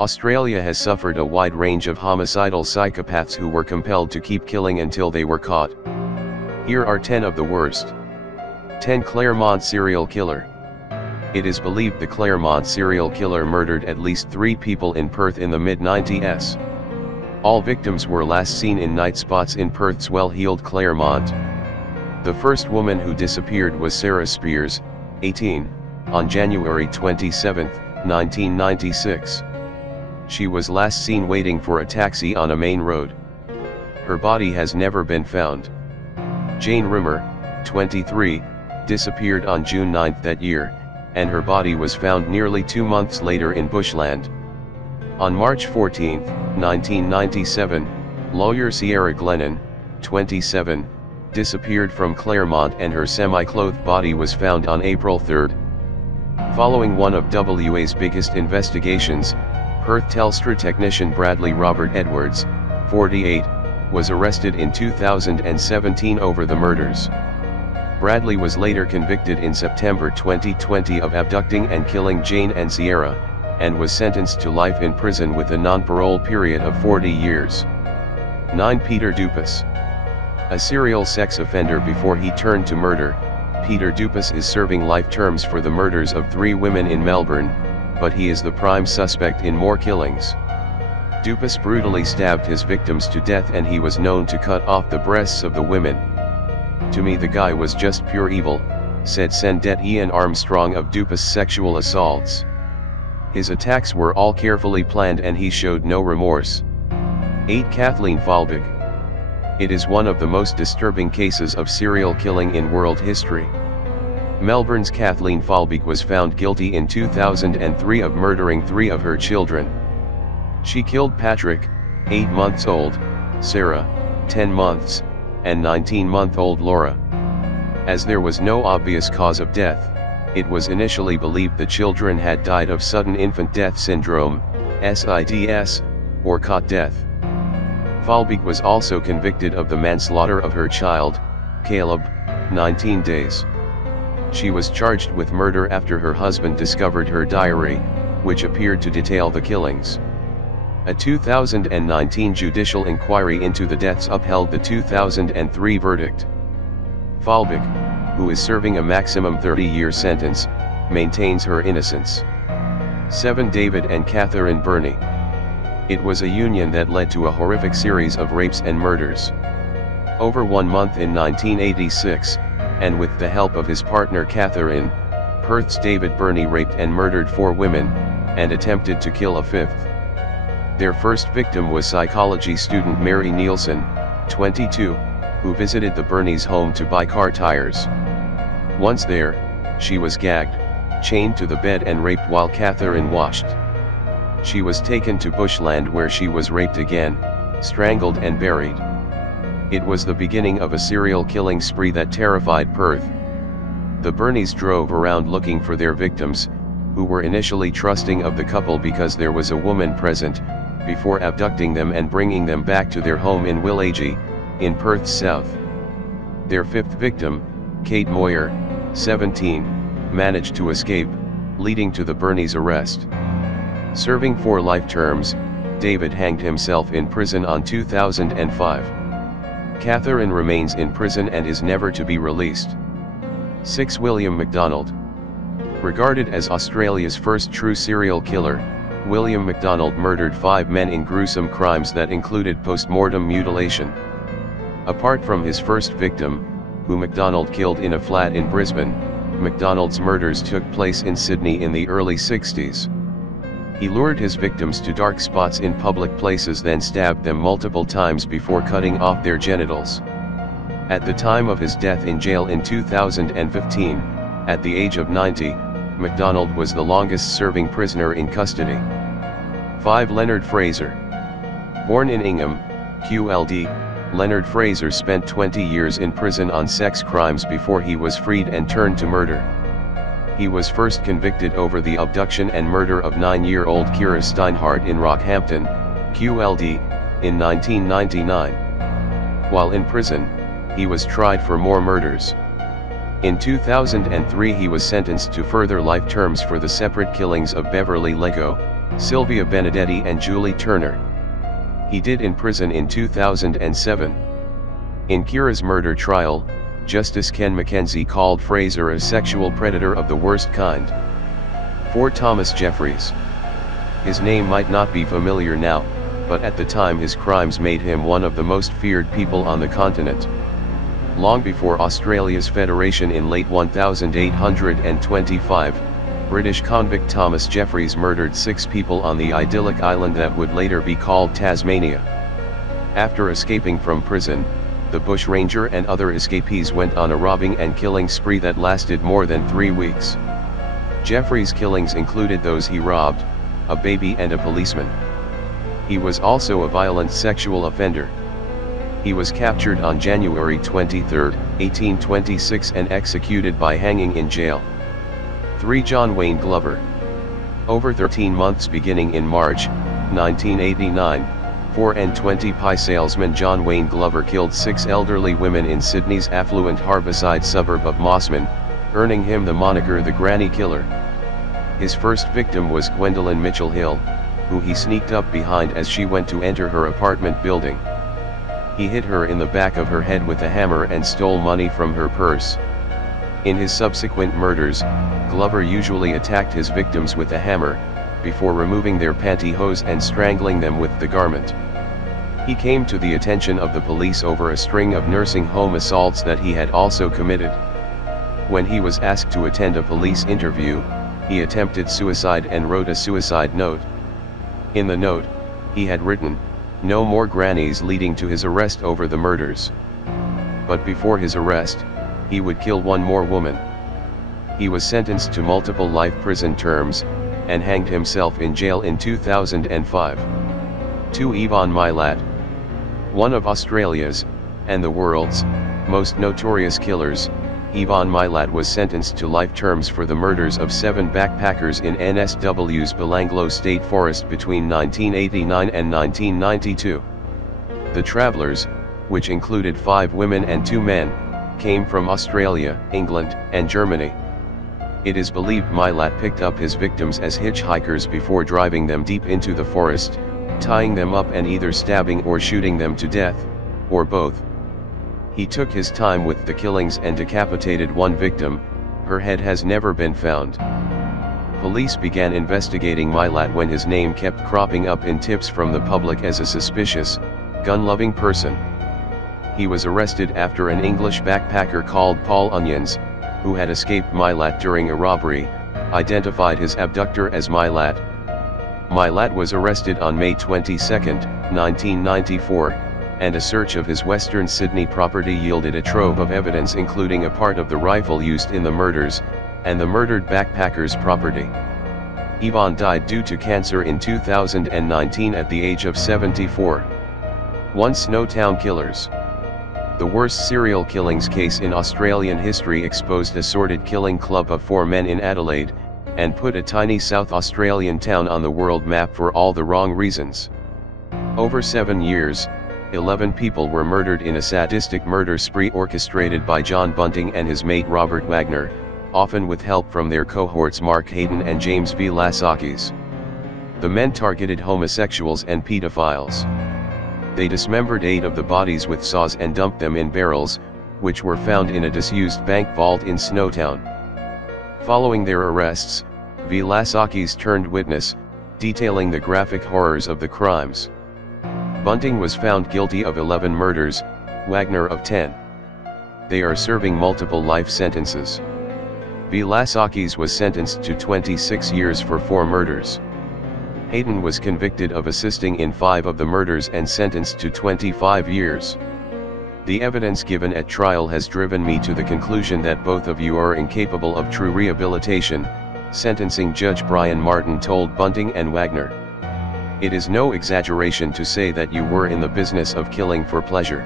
Australia has suffered a wide range of homicidal psychopaths who were compelled to keep killing until they were caught. Here are 10 of the worst. 10. Claremont serial killer. It is believed the Claremont serial killer murdered at least 3 people in Perth in the mid-90s. All victims were last seen in night spots in Perth's well-heeled Claremont. The first woman who disappeared was Sarah Spears, 18, on January 27, 1996. She was last seen waiting for a taxi on a main road. Her body has never been found. Jane Rimmer, 23, disappeared on June 9 that year, and her body was found nearly 2 months later in bushland. On March 14, 1997, lawyer Sierra Glennon, 27, disappeared from Claremont and her semi-clothed body was found on April 3. Following one of WA's biggest investigations, Perth Telstra technician Bradley Robert Edwards, 48, was arrested in 2017 over the murders. Bradley was later convicted in September 2020 of abducting and killing Jane and Sierra, and was sentenced to life in prison with a non-parole period of 40 years. 9. Peter Dumas. A serial sex offender before he turned to murder, Peter Dumas is serving life terms for the murders of 3 women in Melbourne, but he is the prime suspect in more killings. Dumas brutally stabbed his victims to death and he was known to cut off the breasts of the women. "To me the guy was just pure evil," said Sendet Ian Armstrong of Dumas' sexual assaults. His attacks were all carefully planned and he showed no remorse. 8. Kathleen Falbig. It is one of the most disturbing cases of serial killing in world history. Melbourne's Kathleen Falbig was found guilty in 2003 of murdering 3 of her children. She killed Patrick, 8 months old, Sarah, 10 months, and 19-month-old Laura. As there was no obvious cause of death, it was initially believed the children had died of sudden infant death syndrome, SIDS, or cot death. Falbig was also convicted of the manslaughter of her child, Caleb, 19 days. She was charged with murder after her husband discovered her diary, which appeared to detail the killings. A 2019 judicial inquiry into the deaths upheld the 2003 verdict. Falbig, who is serving a maximum 30-year sentence, maintains her innocence. 7. David and Catherine Burney. It was a union that led to a horrific series of rapes and murders. Over 1 month in 1986, and with the help of his partner Catherine, Perth's David Burney raped and murdered 4 women, and attempted to kill a 5th. Their first victim was psychology student Mary Nielsen, 22, who visited the Burneys' home to buy car tires. Once there, she was gagged, chained to the bed and raped while Catherine washed. She was taken to bushland where she was raped again, strangled and buried. It was the beginning of a serial killing spree that terrified Perth. The Burneys drove around looking for their victims, who were initially trusting of the couple because there was a woman present, before abducting them and bringing them back to their home in Willagee, in Perth's south. Their 5th victim, Kate Moyer, 17, managed to escape, leading to the Burneys' arrest. Serving 4 life terms, David hanged himself in prison on 2005. Catherine remains in prison and is never to be released. 6. William McDonald. Regarded as Australia's first true serial killer, William McDonald murdered 5 men in gruesome crimes that included post-mortem mutilation. Apart from his first victim, who McDonald killed in a flat in Brisbane, McDonald's murders took place in Sydney in the early 60s. He lured his victims to dark spots in public places, then stabbed them multiple times before cutting off their genitals. At the time of his death in jail in 2015, at the age of 90, McDonald was the longest-serving prisoner in custody. 5. Leonard Fraser. Born in Ingham, QLD, Leonard Fraser spent 20 years in prison on sex crimes before he was freed and turned to murder. He was first convicted over the abduction and murder of 9-year-old Kira Steinhardt in Rockhampton, QLD, in 1999. While in prison, he was tried for more murders. In 2003 he was sentenced to further life terms for the separate killings of Beverly Lego, Sylvia Benedetti and Julie Turner. He did in prison in 2007. In Kira's murder trial, Justice Ken McKenzie called Fraser a sexual predator of the worst kind. For Thomas Jeffries. His name might not be familiar now, but at the time his crimes made him one of the most feared people on the continent. Long before Australia's federation in late 1825, British convict Thomas Jeffries murdered 6 people on the idyllic island that would later be called Tasmania. After escaping from prison, the bushranger and other escapees went on a robbing and killing spree that lasted more than 3 weeks. Jeffries' killings included those he robbed, a baby and a policeman. He was also a violent sexual offender. He was captured on January 23, 1826 and executed by hanging in jail. 3. John Wayne Glover. Over 13 months beginning in March, 1989, 4 pie salesman John Wayne Glover killed 6 elderly women in Sydney's affluent Harbourside suburb of Mossman, earning him the moniker the Granny Killer. His first victim was Gwendolyn Mitchell Hill, who he sneaked up behind as she went to enter her apartment building. He hit her in the back of her head with a hammer and stole money from her purse. In his subsequent murders, Glover usually attacked his victims with a hammer, before removing their pantyhose and strangling them with the garment. He came to the attention of the police over a string of nursing home assaults that he had also committed. When he was asked to attend a police interview, he attempted suicide and wrote a suicide note. In the note, he had written, "No more grannies," leading to his arrest over the murders. But before his arrest, he would kill one more woman. He was sentenced to multiple life prison terms, and hanged himself in jail in 2005. 2. Yvonne Milat. One of Australia's, and the world's, most notorious killers, Yvonne Milat was sentenced to life terms for the murders of 7 backpackers in NSW's Belanglo State Forest between 1989 and 1992. The travelers, which included 5 women and 2 men, came from Australia, England, and Germany. It is believed Milat picked up his victims as hitchhikers before driving them deep into the forest, tying them up and either stabbing or shooting them to death, or both. He took his time with the killings and decapitated one victim. Her head has never been found. Police began investigating Milat when his name kept cropping up in tips from the public as a suspicious, gun-loving person. He was arrested after an English backpacker called Paul Onions, who had escaped Milat during a robbery, identified his abductor as Milat. Milat was arrested on May 22, 1994, and a search of his Western Sydney property yielded a trove of evidence including a part of the rifle used in the murders, and the murdered backpacker's property. Yvonne died due to cancer in 2019 at the age of 74. 1. Snowtown Killers. The worst serial killings case in Australian history exposed a sordid killing club of 4 men in Adelaide, and put a tiny South Australian town on the world map for all the wrong reasons. Over 7 years, 11 people were murdered in a sadistic murder spree orchestrated by John Bunting and his mate Robert Wagner, often with help from their cohorts Mark Hayden and James Vilasakis. The men targeted homosexuals and pedophiles. They dismembered 8 of the bodies with saws and dumped them in barrels, which were found in a disused bank vault in Snowtown. Following their arrests, Vilasakis turned witness, detailing the graphic horrors of the crimes. Bunting was found guilty of 11 murders, Wagner of 10. They are serving multiple life sentences. Vilasakis was sentenced to 26 years for 4 murders. Hayden was convicted of assisting in 5 of the murders and sentenced to 25 years. The evidence given at trial has driven me to the conclusion that both of you are incapable of true rehabilitation, sentencing Judge Brian Martin told Bunting and Wagner. It is no exaggeration to say that you were in the business of killing for pleasure.